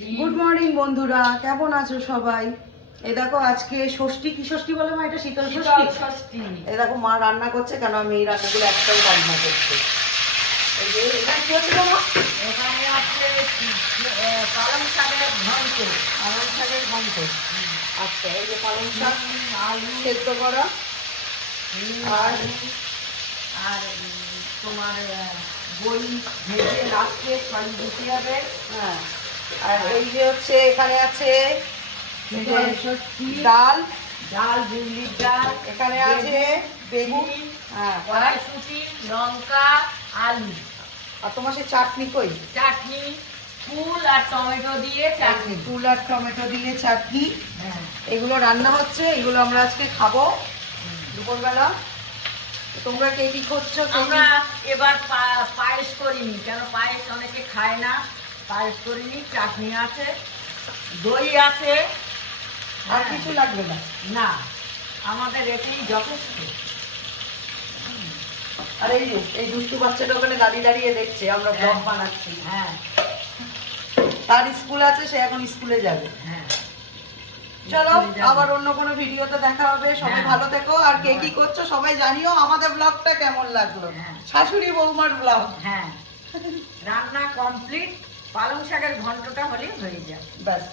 Good morning বন্ধুরা, কেমন আছো সবাই? এই দেখো আজকে ষষ্ঠী। কি ষষ্ঠী বলে মা? এটা শীতল ষষ্ঠী। এই দেখো মা রান্না করছে, কেন আমি এই রান্নাগুলো একটাও রান্না করছি। এই যে এটা কি হচ্ছে মা? এখানে আছে পালং শাকের ঘন্ট। পালং শাকের ঘন্ট। আচ্ছা, এই যে পালং শাক আলু সেদ্ধ করা আর আর তোমার বই ভেজে লাস্টে ছড়ি দিতে হবে। হ্যাঁ, আর এই যে হচ্ছে এখানে আছে ডাল, ডাল, বিউলির ডাল, এখানে আছে বেগুন, হ্যাঁ, কড়াইশুঁটি, লঙ্কা, আলু, আর তোমার সেই চাটনি কই? চাটনি, ফুল আর টমেটো দিয়ে চাটনি। ফুল আর টমেটো দিয়ে চাটনি। হ্যাঁ, এগুলো রান্না হচ্ছে, এগুলো আমরা আজকে খাবো দুপুরবেলা। তোমরা কে কি করছো? আমরা এবার পায়েস করিনি, কেন পায়েস অনেকে খায় না। পায়েস করিনি। চাটনি আছে, দই আছে, আর কিছু লাগবে না? না, আমাদের এতেই যথেষ্ট। আর এই যে এই দুষ্টু বাচ্চাটা ওখানে দাঁড়িয়ে দাঁড়িয়ে দেখছে আমরা ব্লগ বানাচ্ছি। হ্যাঁ তার স্কুল আছে, সে এখন স্কুলে যাবে। হ্যাঁ, চলো আবার অন্য কোনো ভিডিওতে দেখা হবে। সবাই হ্যাঁ। ভালো থেকো, আর কে কি করছো সবাই জানিও। আমাদের ব্লগটা কেমন লাগলো, হ্যাঁ। শাশুড়ি বৌমার ব্লগ। হ্যাঁ, রান্না কমপ্লিট। পালং শাকের ঘন্টটা হলেই হয়ে যায়। ব্যাস।